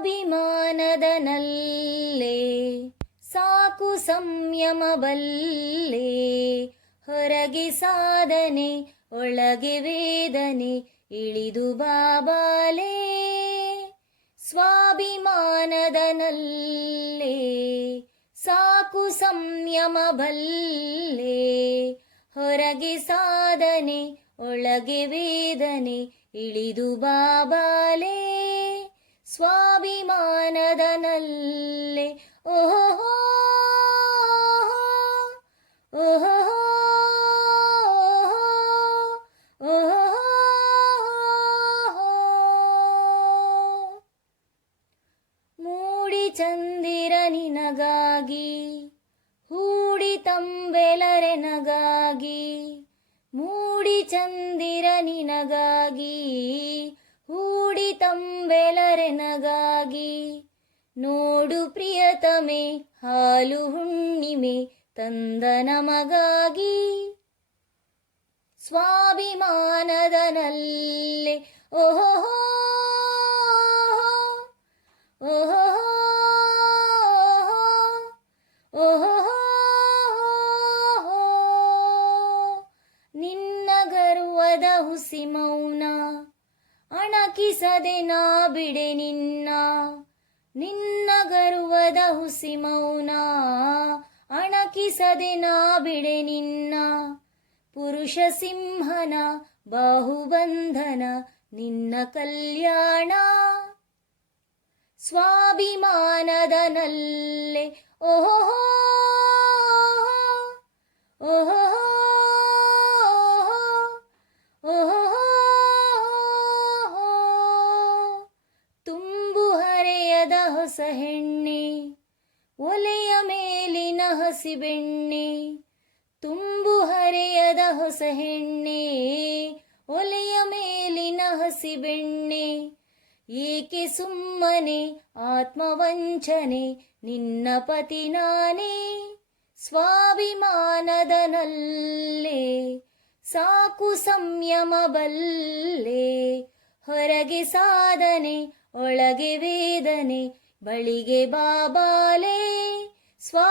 ಸ್ವಾಭಿಮಾನದ ನಲ್ಲೆ ಸಾಕು ಸಂಯಮ ಬಲ್ಲೆ ಹೊರಗೆ ಸಾಧನೆ, ಒಳಗೆ ವೇದನೆ ಇಳಿದು ಬಾಬಾಲೆ. ಸ್ವಾಭಿಮಾನದನಲ್ಲೇ, ಸಾಕು ಸಂಯಮ ಬಲ್ಲೆ ಹೊರಗೆ ಸಾಧನೆ, ಒಳಗೆ ವೇದನೆ ಇಳಿದು ಬಾಬಾಲೆ. ಸ್ವಾಭಿಮಾನದ ನಲ್ಲೆ ಓಹೋ ಓಹೋ ಮೂಡಿ ಚಂದಿರ ನಿನಗಾಗಿ ಹೂಡಿ ತಂಬೆಲರೆನಗಾಗಿ ಮೂಡಿ ಚಂದಿರ ನಿನಗಾಗಿ ಹೂಡಿ ತಂಬೆಲರೆನಗಾಗಿ. ನೋಡು ಪ್ರಿಯತಮೆ, ಹಾಲು ಹುಣ್ಣಿಮೆ ತಂದ ನಮಗಾಗಿ ಸ್ವಾಭಿಮಾನದನಲ್ಲಿ, ಓಹೋ ಓಹೋ ಓಹೋ ನಿನ್ನ ಗರ್ವದ ಹುಸಿ ಮೌನ ಅಣಕಿಸದೆ ನಾ ಬಿಡೆ ನಿನ್ನ ನಿನ್ನ ಗರ್ವದ ಹುಸಿ ಮೌನ. ಅಣಕಿಸದೆ ನಾ ಬಿಡೆ ನಿನ್ನ, ಪುರುಷ ಸಿಂಹನ ಬಾಹುಬಂಧನ, ನಿನ್ನ ಕಲ್ಯಾಣ. ಸ್ವಾಭಿಮಾನದ ನಲ್ಲೆ ಹರೆಯದ ಹೊಸ ಹೆಣ್ಣೆ, ಒಲೆಯ ಮೇಲಿನ ಹಸಿಬೆಣ್ಣೆ ತುಂಬು ಹರೆಯದ ಹೊಸ ಹೆಣ್ಣೆ, ಒಲೆಯ ಮೇಲಿನ ಹಸಿಬೆಣ್ಣೆ ಏಕೆ ಸುಮ್ಮನೆ, ಆತ್ಮವಂಚನೆ, ನಿನ್ನ ಪತಿ ನಾನೇ. ಸ್ವಾಭಿಮಾನದನಲ್ಲೇ, ಸಾಕು ಸಂಯಮ ಬಲ್ಲೆ. ಹೊರಗೆ ಸಾಧನೆ, ಒಳಗೆ ವೇದನೆ ಬಳಿಗೆ ಬಾಬಾಲೆ ನಲ್ಲೆ